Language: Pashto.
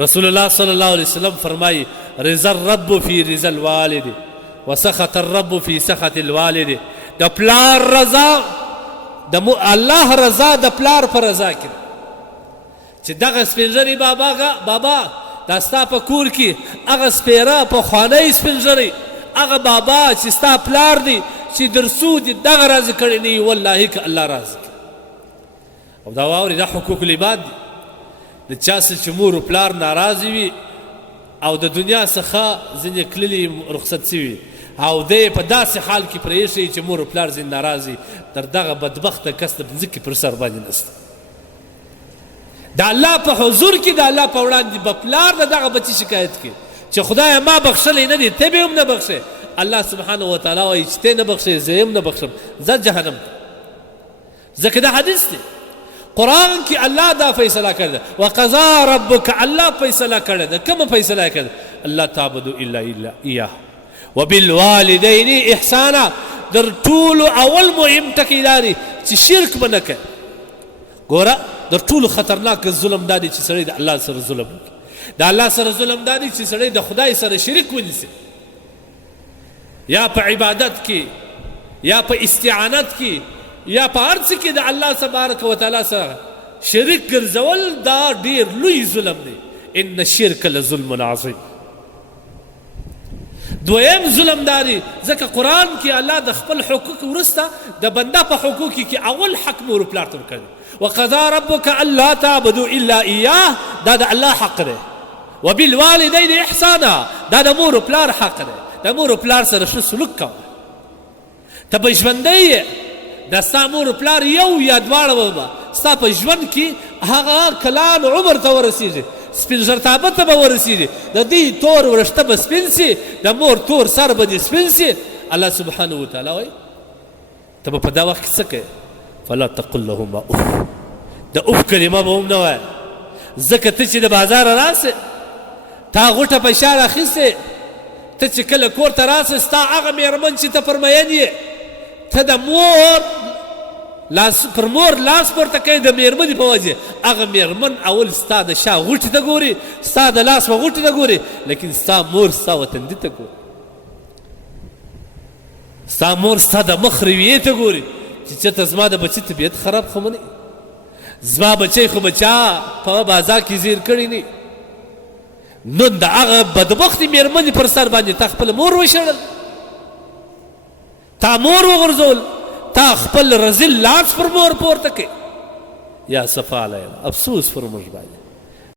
رسول الله صلی الله علیه وسلم فرمایي رضا الرب فی رضا الوالد وسخط الرب فی سخط الوالد. د پلار رضا د الله رضا د پلار په رضا کې چې دغه سپینږیري بابا دا ستا په کور کې هغه سپیره پخوانی سپینږیري هغه بابا چې ستا پلار دی چې درسو دي دغه راضي کړی نه وي والله که الله راضي کړي. او دا واوري دا حقوق العباد دي. د چا سره چې مور و پلار ناراضي وي او د دنیا څخه ځینې کللي رخصت سوي او دی په داسې حال کې پرېښی چې مور و پلار ځینې ناراضي تر دغه بدبخته کس د ځمکې پر سر باندې نسته. د الله په حضور کې د الله په وړاندې به پلار د دغه بچي شکایت کوي چې خدایه ما بخښلی نه دی ته به هم نه بخښې. الله سبحانه وتعالی وایي چې ته نه بخښې زه هم نه بخښم ځه جهنم ته. ځکه دا حدیث دی قرآن کې الله دا فیصله کړې ده وقضا ربک الله فیصله کړې ده. کومه فیصله کړې ده؟ الله تعبدو الا ایاه وبالوالدین احسانا. در ټولو اول مهم ټکی دا دی چې شرک به نه کوې. ګوره در ټولو خطرناک ظلم دا دی چې سړی د الله سره ظلم وکړي. د الله سره ظلم دا دی چې سړی د خدای سره شریک ونیسي یا په عبادت کې یا په استعانت کې یا په هر څه کې د الله تبارک وتعالی سره شریک ګرځول دا ډیر لوی ظلم دی. ان الشرک لظلم عظیم. دویم ظلم داری ځکه قرآن کې الله د خپل حقوق وروسته د بنده په حقوقو کې اول حق مور پلار ته ورکړي. وقضا ربک الا تعبدوا الا ایاه دا د الله حق دی. وبالوالدین احسانا دا د مور پلار حق دی. د مور پلار سره ښه سلوک کوه. ته به ژوندی یې د ستا مور پلار یو یا دواړه به ستا په ژوند کې هغه کلان عمر ته ورسېږي سپین ژرتابه ته به ورسېږي د دوی تور ورشته به سپین سي د مور تور سر به دې سپین سي. الله سبحانه وتعالی وایي ته به په دا وخت کې څه کوې؟ فلا تقل لهما اف. د اف کلمه به هم نه وایه ځکه ته چې د بازاره راسې تا غوټه په شا راخیستې ته چې کله کور ته راسې ستا هغه مېرمن چې ته پر مین یې ته د مور پر مور لاس پورته کوي د مېرمنې په وجې هغه مېرمن اول ستا د شا غوټې ته ګوري ستا د لاس په غوټې ته ګوري لیکن ستا مور ستا وطندي ته ګوري. ستا مور ستا د مخ رویې ته ګوري چې چېرته زما د بچي طبیعت خراب خو مه نه زما بچی خو به چا په بازار کې زیر کړی نه. نن د هغه بدبختې مېرمنې پر سر باندې تا خپله مور وشړل تا مور وغورځول تا خپل رزل لاس پر مور پورته کوي. یا صفا علینا افسوس پر موږ باندې.